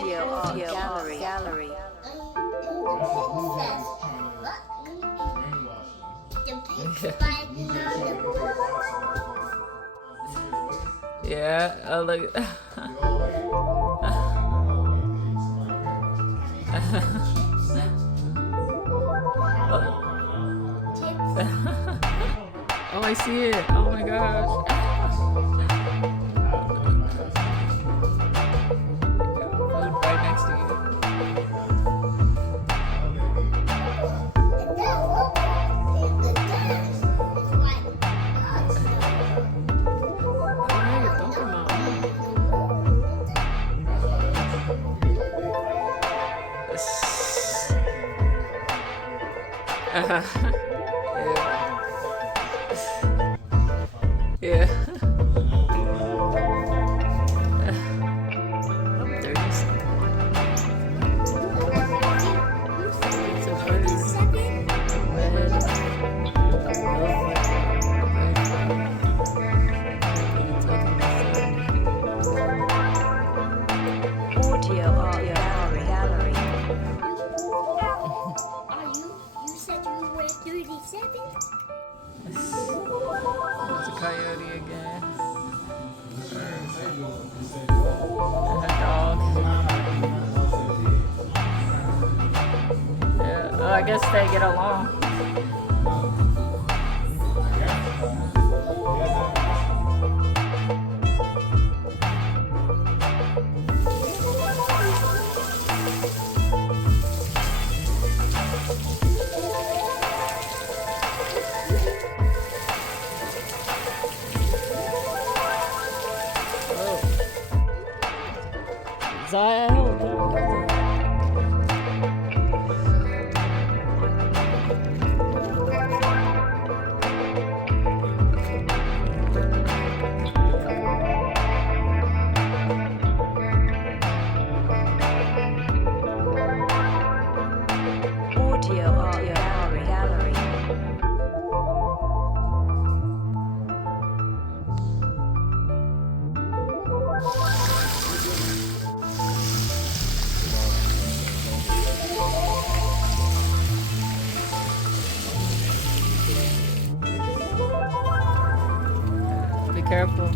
Audio gallery. Yeah, look. Oh, I see it. Oh my gosh. Food right next to you. Ay, Pokémon. Yeah. Oh, 30 so funny. Audio gallery. You said you were 37? There's a coyote again. And a dog. Yeah. Oh, I guess they get along. Audio gallery. Be careful.